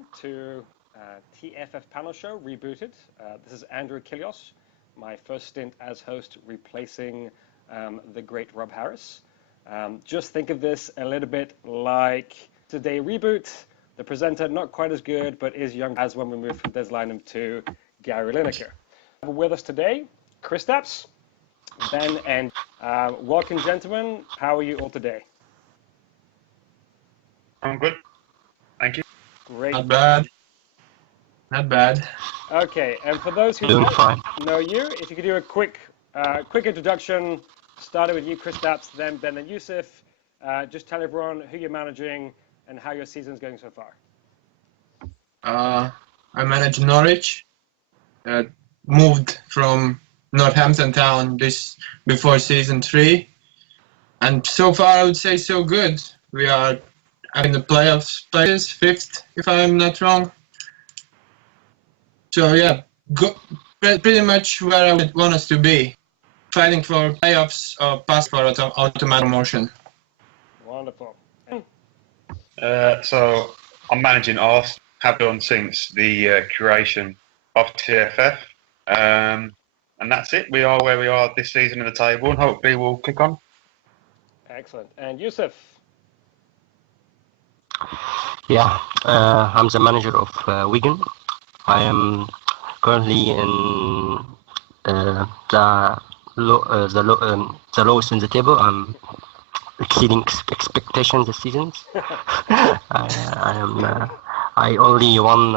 everyone to TFF panel show rebooted. This is Andrew Kilios, my first stint as host, replacing the great Rob Harris. Just think of this a little bit like Today Reboot. The presenter not quite as good, but is young as when we moved from Des Lynam to Gary Lineker. With us today, Chris Stapps, Ben, and welcome, gentlemen. How are you all today? I'm good. Thank you. Great. Not bad. Not bad. Okay, and for those who don't know you, if you could do a quick introduction, starting with you, Chris Stapps, then Ben and Yusuf. Just tell everyone who you're managing and how your season's going so far. I manage Norwich. Moved from Northampton Town before season 3, and so far I would say so good. We are in the playoffs, places 5th, if I'm not wrong. So yeah, pretty much where I would want us to be, fighting for playoffs or pass for automatic promotion. Wonderful. So I'm managing Arsenal, have done since the creation of TFF, and that's it. We are where we are this season in the table, and hopefully we'll kick on. Excellent. And Yusuf? Yeah, I'm the manager of Wigan. I am currently in the lowest in the table. I'm exceeding expectations this season. I only won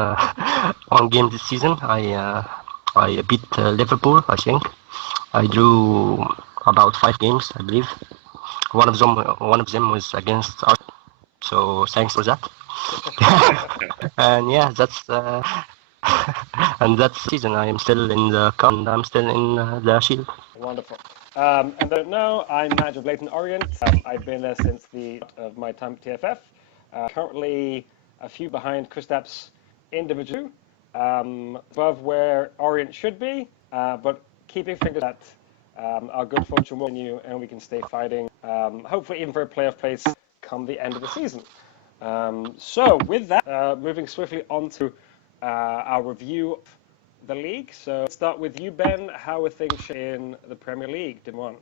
one game this season. I beat Liverpool, I think. I drew about 5 games, I believe. One of them was against us. So thanks for that. And yeah, that's and that's season. I am still in the cup, and I'm still in the Shield. Wonderful. And don't know, I'm manager of Leyton Orient. I've been there since the start of my time at TFF. Currently a few behind Chris Stapps in Division 2, above where Orient should be, but keeping fingers that our good fortune will continue and we can stay fighting, hopefully even for a playoff place come the end of the season. So with that, moving swiftly on to our review of the league. So let's start with you, Ben. How are things in the Premier League, Division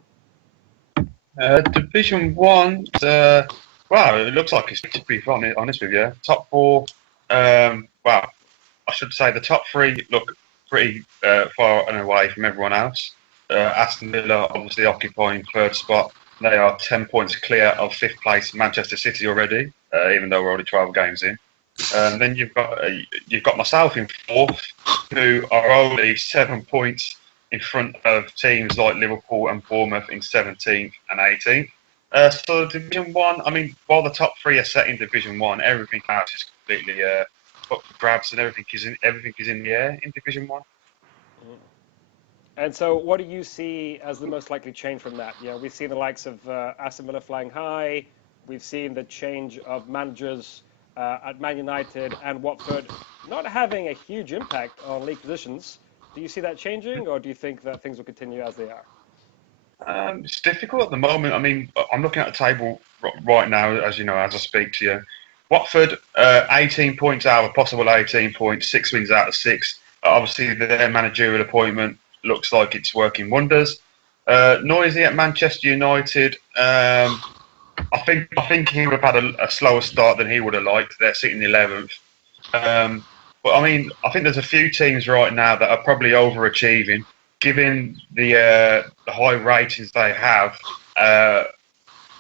1? Division 1, well, it looks like it's to be honest with you. Top 4, well, I should say the top 3 look pretty far and away from everyone else. Aston Villa obviously occupying 3rd spot. They are 10 points clear of 5th place Manchester City already, even though we're already 12 games in. Then you've got myself in 4th, who are only 7 points in front of teams like Liverpool and Bournemouth in 17th and 18th. So Division 1, I mean, while the top 3 are set in Division 1, everything else is completely up for grabs, and everything is in the air in Division 1. And so what do you see as the most likely change from that? You know, we've seen the likes of Aston Villa flying high. We've seen the change of managers at Man United and Watford not having a huge impact on league positions. Do you see that changing, or do you think that things will continue as they are? It's difficult at the moment. I mean, I'm looking at the table right now, as you know, as I speak to you. Watford, 18 points out of a possible 18 points, 6 wins out of 6. Obviously, their managerial appointment looks like it's working wonders. Noisy at Manchester United. I think he would have had a slower start than he would have liked. They're sitting 11th. But I mean, I think there's a few teams right now that are probably overachieving, given the high ratings they have.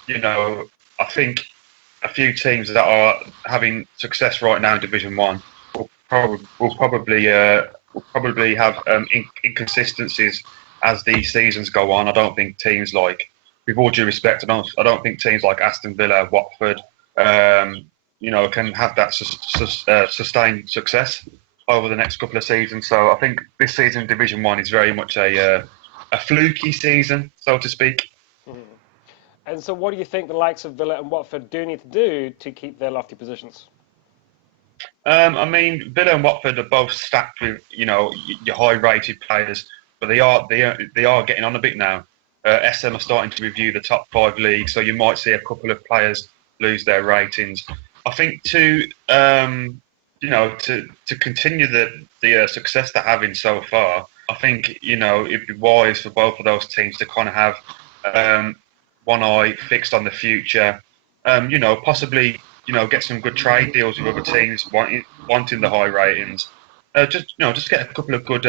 You know, I think a few teams that are having success right now in Division 1 will probably have inconsistencies as the seasons go on. I don't think teams like, with all due respect, I don't think teams like Aston Villa, Watford, you know, can have that sustained success over the next couple of seasons. So I think this season, Division 1 is very much a fluky season, so to speak. And so what do you think the likes of Villa and Watford do need to do to keep their lofty positions? I mean, Villa and Watford are both stacked with, you know, your high-rated players, but they are getting on a bit now. SM are starting to review the top 5 leagues, so you might see a couple of players lose their ratings. I think to to continue the success they're having so far, I think it'd be wise for both of those teams to kind of have one eye fixed on the future. Possibly get some good trade deals with other teams wanting the high ratings. Just get a couple of good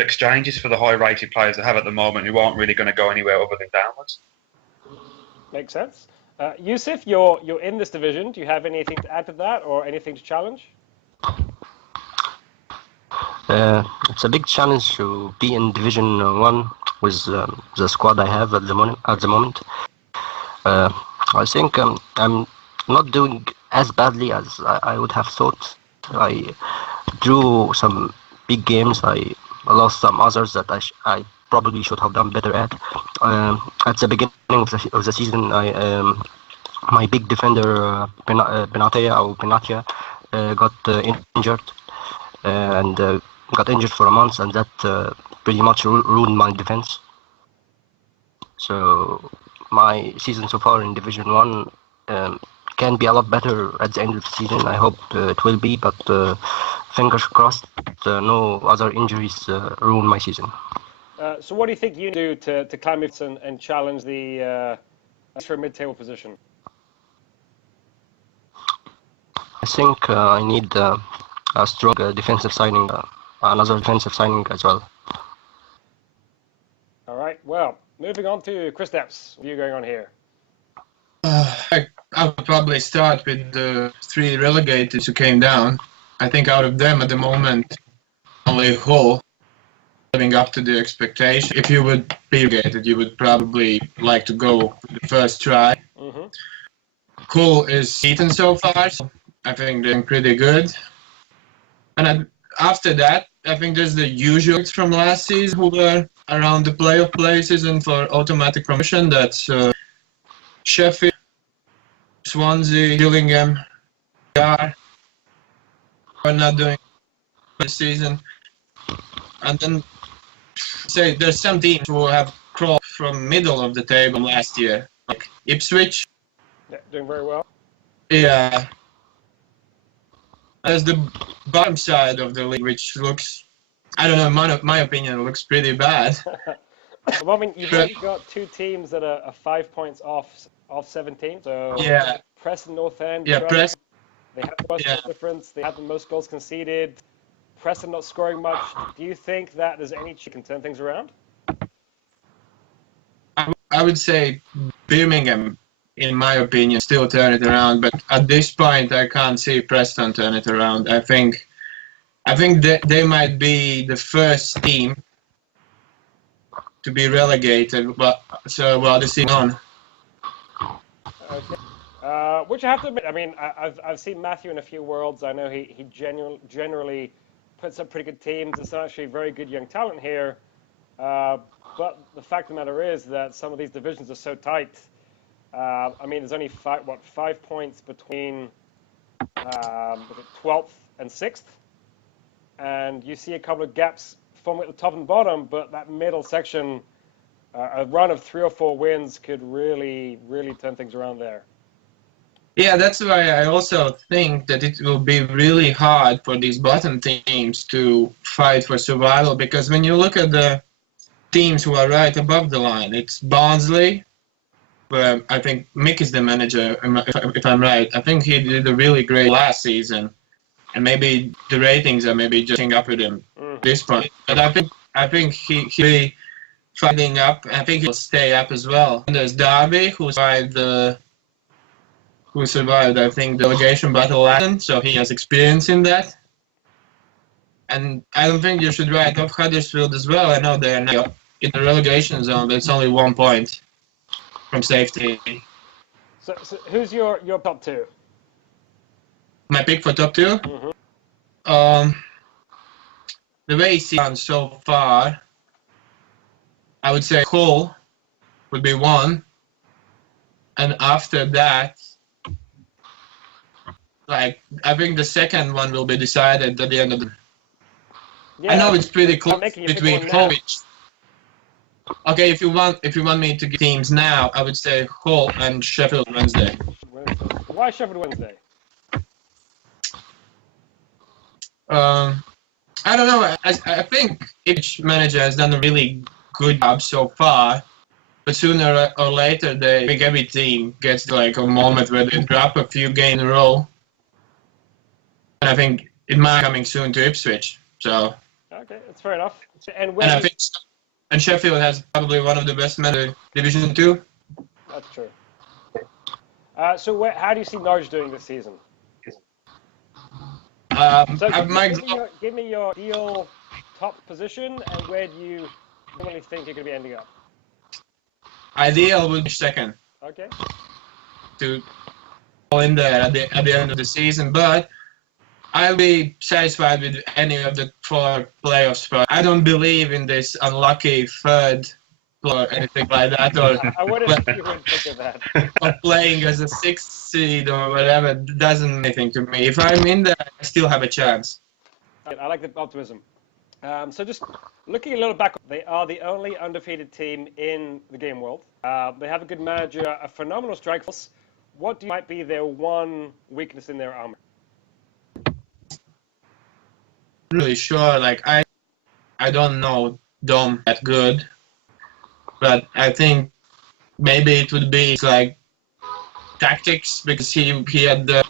exchanges for the high rated players they have at the moment who aren't really going to go anywhere other than downwards. Makes sense. Yusuf, you're in this division. Do you have anything to add to that or anything to challenge? It's a big challenge to be in Division 1 with the squad I have at the moment. I think I'm not doing as badly as I would have thought. I drew some big games. I lost some others that I probably should have done better at. At the beginning of the season, my big defender Benatia got injured and got injured for a month, and that pretty much ruined my defense. So my season so far in Division 1 can be a lot better at the end of the season. I hope it will be, but fingers crossed no other injuries ruin my season. So what do you think you do to climb it and challenge the for a mid-table position? I think I need a strong defensive signing, another defensive signing as well. All right, well, moving on to Chris Depps. What are you going on here? I would probably start with the 3 relegated who came down. I think out of them at the moment, only Hull living up to the expectation. If you would be relegated, you would probably like to go the first try. Mm-hmm. Hull is beaten so far, so I think they're pretty good. And after that, I think there's the usuals from last season who were around the playoff places and for automatic promotion. That's Sheffield, Swansea, Gillingham, are not doing this season. And then say there's some teams who have crawled from middle of the table last year, like Ipswich. Yeah, doing very well. Yeah. As the bottom side of the league, which looks, I don't know, in my opinion, it looks pretty bad. Well, I mean, you've only got 2 teams that are 5 points off 17. So yeah. Preston North End. Yeah, Preston. They have the most goal difference. They have the most goals conceded. Preston not scoring much. Do you think that there's any chance you can turn things around? I would say Birmingham, in my opinion, still turn it around. But at this point, I can't see Preston turn it around. I think that they might be the first team to be relegated. But so while the season on. Okay. Which I have to admit, I mean, I've seen Matthew in a few worlds. I know he generally puts up pretty good teams. There's actually very good young talent here. But the fact of the matter is that some of these divisions are so tight. I mean, there's only 5 points between 12th and 6th. And you see a couple of gaps forming at the top and bottom, but that middle section, a run of 3 or 4 wins could really, really turn things around there. Yeah, that's why I also think that it will be really hard for these bottom teams to fight for survival, because when you look at the teams who are right above the line, it's Barnsley, where I think Mick is the manager, if I'm right. I think he did a really great last season, and maybe the ratings are maybe just up with him at this point. But I think he'll be fighting up. I think he'll stay up as well. And there's Derby, who survived, I think, the relegation battle last season, so he has experience in that. And I don't think you should write off Huddersfield as well. I know they are now in the relegation zone, but it's only 1 point from safety. So who's your top 2? My pick for top 2? Mm-hmm. The way it's gone so far, I would say Hull would be 1. And after that, I think the second one will be decided at the end of the. Yeah, I know it's pretty close between Hull. Okay, if you want me to give teams now, I would say Hull and Sheffield Wednesday. Why Sheffield Wednesday? I don't know. I think each manager has done a really good job so far, but sooner or later, I think every team gets like a moment where they drop a few games in a row, and I think it might be coming soon to Ipswich. So, Okay, that's fair enough. And and I think and Sheffield has probably one of the best managers Division Two. that's true. So how do you see Norwich doing this season? So give me your ideal top position, and where do you normally think you're going to be ending up? Ideal would be second Okay. to go in there at the end of the season, but I'll be satisfied with any of the 4 playoff spots. I don't believe in this unlucky third or anything like that, or I would have you would think of that. or playing as a 6th seed or whatever. It doesn't mean anything to me. If I'm in there, I still have a chance. I like the optimism. So just looking a little back, they are the only undefeated team in the game world. They have a good manager, a phenomenal strike force. What might be their one weakness in their armor? Really sure. Like I don't know Dom that good, but I think maybe it would be like tactics, because he had the.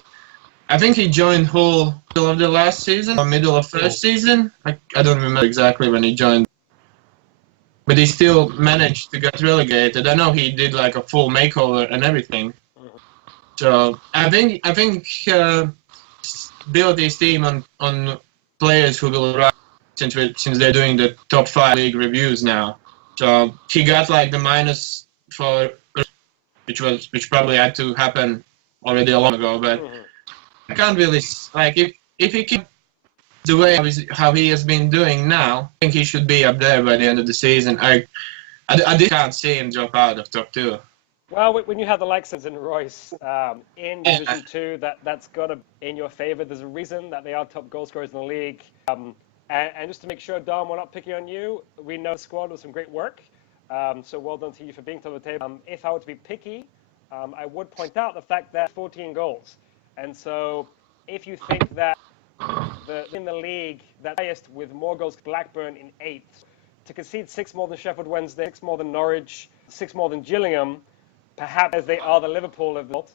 I think he joined Hull middle of the last season or middle of first season. I don't remember exactly when he joined, but he still managed to get relegated. I know he did like a full makeover and everything. So I think build his team on players who will rise since they're doing the top 5 league reviews now. So he got like the minus for which probably had to happen already a long ago, but I can't really like if he keeps the way how he has been doing now, I think he should be up there by the end of the season. I can't see him drop out of top 2. Well, when you have the likes of Royce in Division 2, that's got to be in your favor. There's a reason that they are top goal scorers in the league. And just to make sure, Dom, we're not picking on you, we know the squad was some great work. So well done to you for being top of the table. If I were to be picky, I would point out the fact that 14 goals. And so if you think that in the league, that highest with more goals, Blackburn in 8th, to concede 6 more than Sheffield Wednesday, 6 more than Norwich, 6 more than Gillingham, perhaps as they are the Liverpool of the world,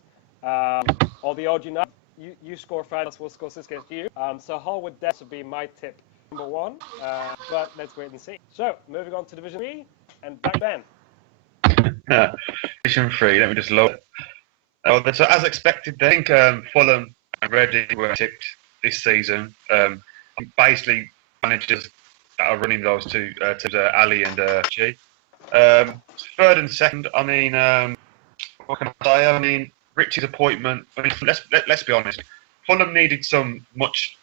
or the odd United, you score 5, we'll score 6 against you. So Hull would definitely be my tip number 1, but let's wait and see. So moving on to Division 3, and back Ben. Division 3, let me just load it. So as expected, I think Fulham and Reading were tipped this season. Basically, managers that are running those two teams are Ali and G. Third and second, I mean, what can I say? I mean, Richie's appointment. I mean, let's be honest. Fulham needed some much,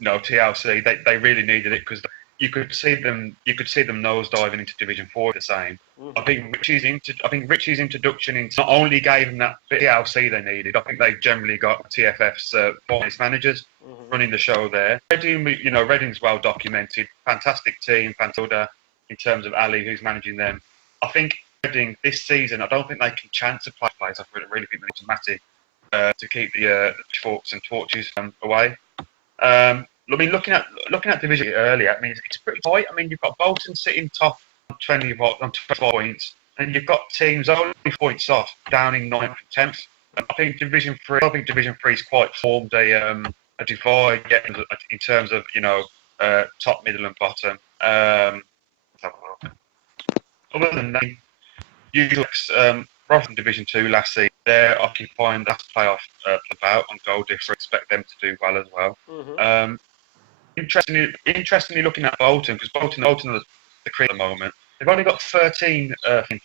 TLC. They really needed it because you could see them nosediving into Division 4 the same. I think Richie's introduction not only gave them that TLC they needed. I think they generally got TFF's finest managers running the show there. Reading's well documented, fantastic team, fantastic in terms of Ali who's managing them. I think Reading this season, I don't think they can chance a place. I really think it's automatic to keep the forks and torches away. I mean, looking at division earlier, I mean, it's pretty tight. I mean, you've got Bolton sitting top on 20 points, and you've got teams only points off, down in 9th and 10th. I think Division 3 is quite formed a divide in terms of top, middle, and bottom. Other than that, usually from Division 2 last season, they're occupying that playoff bout on goal difference. Expect them to do well as well. Interestingly, looking at Bolton, because Bolton are the cream at the moment. They've only got 13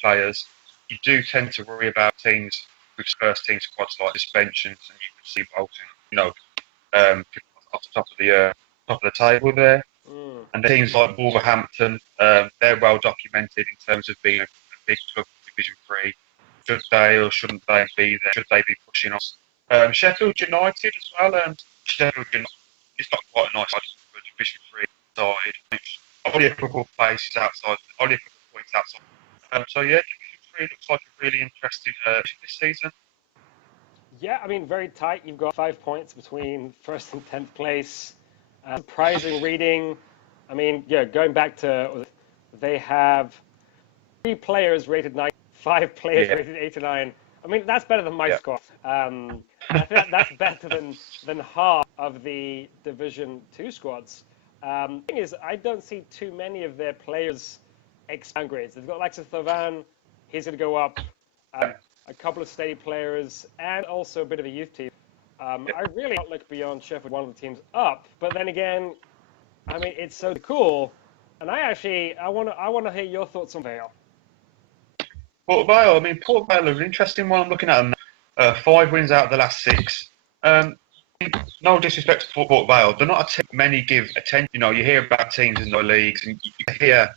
players. You do tend to worry about teams with first team squads like suspensions, and you can see Bolton, off the top of the table there. And teams like Wolverhampton, they're well documented in terms of being a big club in Division 3. Should they or shouldn't they be there? Should they be pushing us? Sheffield United as well. Sheffield United, it's got quite a nice Division 3 side. Only a couple of places outside. Only a couple of points outside. So yeah, Division 3 looks like a really interesting this season. Yeah, I mean, very tight. You've got 5 points between first and 10th place. Surprising reading. I mean, yeah, going back to, they have 3 players rated 9, 5 players Yeah, rated 8 or 9. I mean, that's better than my yeah. score. And I think that's better than half of the Division 2 squads. The thing is, I don't see too many of their players expand grades. They've got Alexis Thovan, he's going to go up. A couple of steady players, and also a bit of a youth team. I really don't look beyond Sheffield, one of the teams up. But then again, I mean, it's so cool. And I want to hear your thoughts on Vale. Port Vale, I mean, Port Vale is an interesting one. I'm looking at them now. 5 wins out of the last 6. No disrespect to Port Vale, they're not a team many give attention. You know, you hear about teams in the leagues, and you hear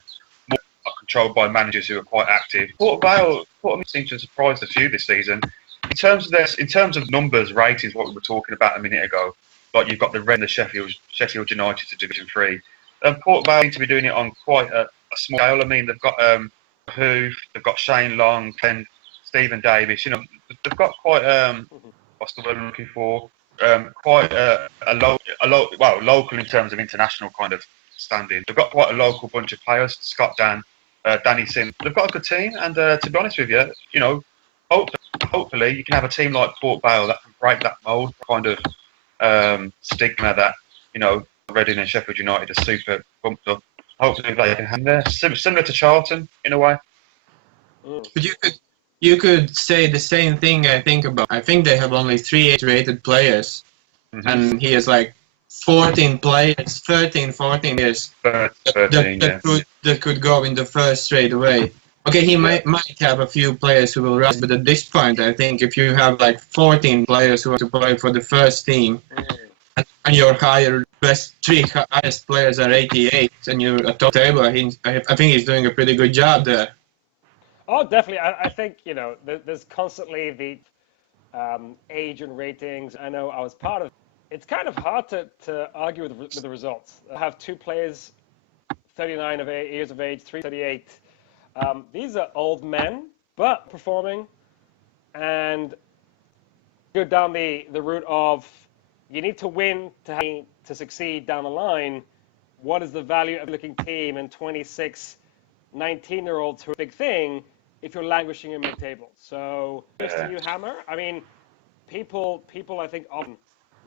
more controlled by managers who are quite active. Port Vale seems to have surprised a few this season. In terms of numbers, ratings, what we were talking about a minute ago, like you've got the Red and the Sheffield United to Division 3. Port Vale seem to be doing it on quite a small scale. I mean, they've got Hoof, they've got Shane Long, and Stephen Davis. You know, they've got quite what's the word I'm looking for? Quite local in terms of international kind of standing. They've got quite a local bunch of players. Scott Dan, Danny Sim. They've got a good team, and to be honest with you, you know, hopefully you can have a team like Port Vale that can break that mould kind of stigma that, you know, Reading and Sheffield United are super bumped up. Hopefully they can hang there, similar to Charlton in a way. But you could say the same thing. I think they have only 3 rated players, and he has like 14 players, 13, 14 years 13, that could go in the first straight away. Okay, he might have a few players who will rise, but at this point, I think if you have like 14 players who are to play for the first team, and your best 3 highest players are 88, and you're a top table, I think he's doing a pretty good job there. Oh, definitely. I think, you know, there's constantly the age and ratings. I know I was part of. It's kind of hard to argue with the results. I have 2 players, 39 years of age, 3 38. These are old men, but performing, and go down the route of you need to win to succeed down the line. What is the value of a looking team and 26, 19-year-olds who are a big thing if you're languishing in mid-table? So, just to you, Hammer, I mean, people I think often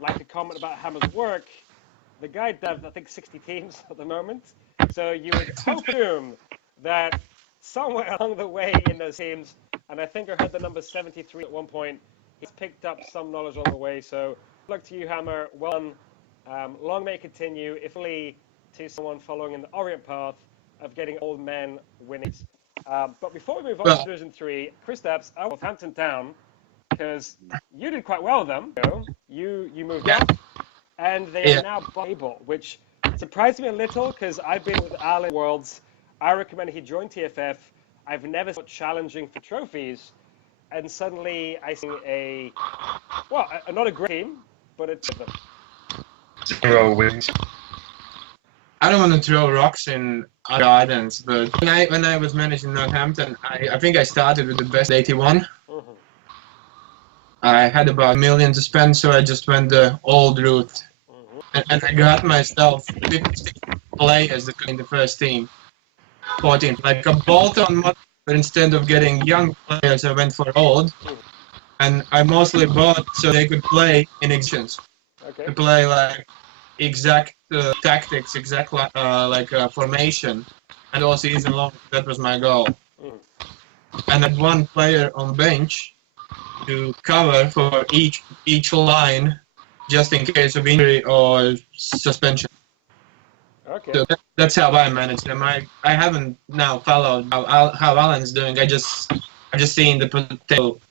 like to comment about Hammer's work. The guy does, I think, 60 teams at the moment. So you would assume that somewhere along the way in those teams, and I think I heard the number 73 at one point, he's picked up some knowledge on the way. So good luck to you, Hammer. Well done. Long may it continue, if only to someone following in the Orient path of getting old men winning. But before we move on to Division 3, Kristaps, I want Hampton Town, because you did quite well with them. You moved up, and they are now able, which surprised me a little because I've been with Alan Worlds. I recommended he join TFF. I've never thought challenging for trophies, and suddenly I see not a great team, but it's them. 0 wins. I don't want to throw rocks in our gardens, but when I was managing Northampton, I think I started with the best 81. I had about $1 million to spend, so I just went the old route. And I got myself 56 players in the first team. 14, like a bolt-on, but instead of getting young players, I went for old. And I mostly bought so they could play in exhibitions. Okay. To play like exact tactics, exact formation, and all season long. That was my goal. And I had 1 player on bench to cover for each line, just in case of injury or suspension. Okay. So that's how I manage them. I haven't now followed how Alan's doing. I've just seen the potential.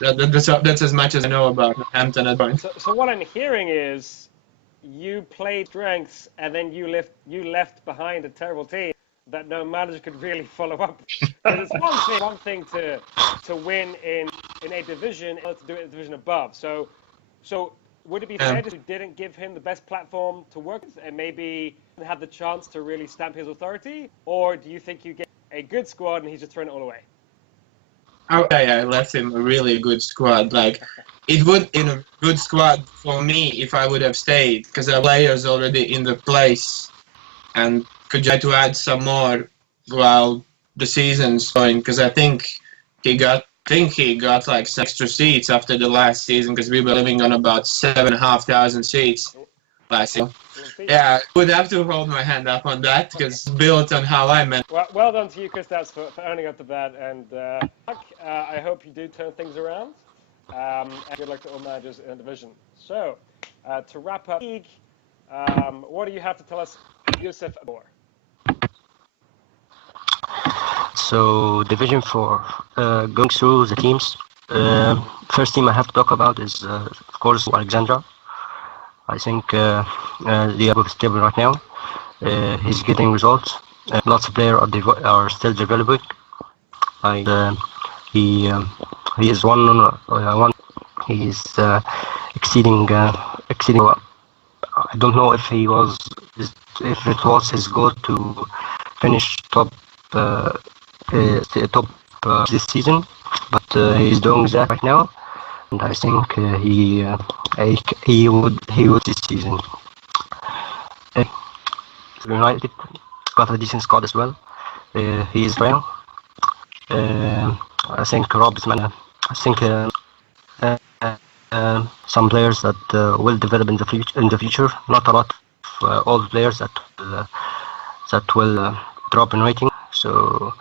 That's as much as I know about Hampton at point. So what I'm hearing is you played strengths and then you left behind a terrible team that no manager could really follow up. It's one thing to win in a division, and to do it in a division above. So would it be fair that you didn't give him the best platform to work with and maybe have the chance to really stamp his authority? Or do you think you get a good squad and he's just throwing it all away? I left him a really good squad. Like, it would in a good squad for me if I would have stayed, because our players already in the place, and could try to add some more while the season's going. Because I think he got like some extra seats after the last season, because we were living on about 7,500 seats last year. Yeah, I would have to hold my hand up on that, because built on how I met. Well done to you, Kristaps, for owning up to that. And I hope you do turn things around. And good luck to all managers in the division. So, to wrap up the league, what do you have to tell us, Yusuf Abor? So Division 4, going through the teams. First team I have to talk about is, of course, Alexandra. I think they are good stable right now. He's getting results. Lots of players are still developing. He is one. He is exceeding. I don't know if it was his goal to finish top this season, but he's doing that right now, and I think he would this season. United got a decent squad as well. He is Israel. I think Rob is man. I think some players that will develop in the future. Not a lot of old players that will drop in rating. So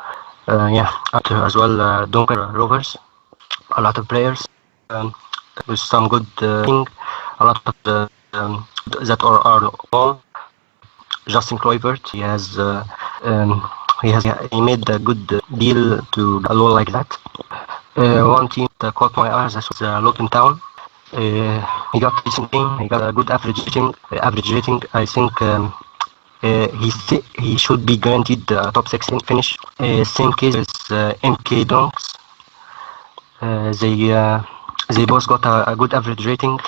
yeah, as well Dunker Rovers, a lot of players with some good thing. A lot of that are all. Justin Kluivert, he made a good deal to a loan like that. One team that caught my eyes was Luton Town. He got a decent team. He got a good average rating. I think he should be guaranteed top 16 finish. Same case with MK Donks. They both got a good average rating,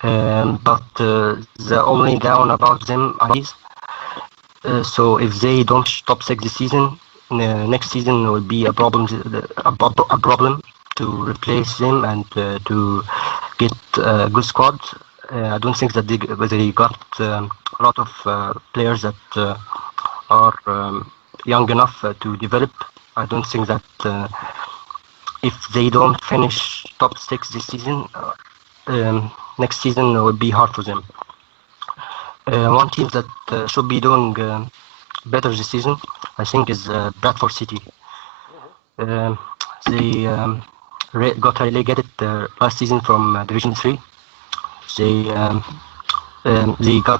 but the only down about them is so if they don't top 6 this season, next season will be a problem to replace them and to get a good squad. I don't think that they got a lot of players that are young enough to develop. I don't think that if they don't finish top 6 this season, next season will be hard for them. One team that should be doing better this season, I think, is Bradford City. They got relegated last season from Division 3. They got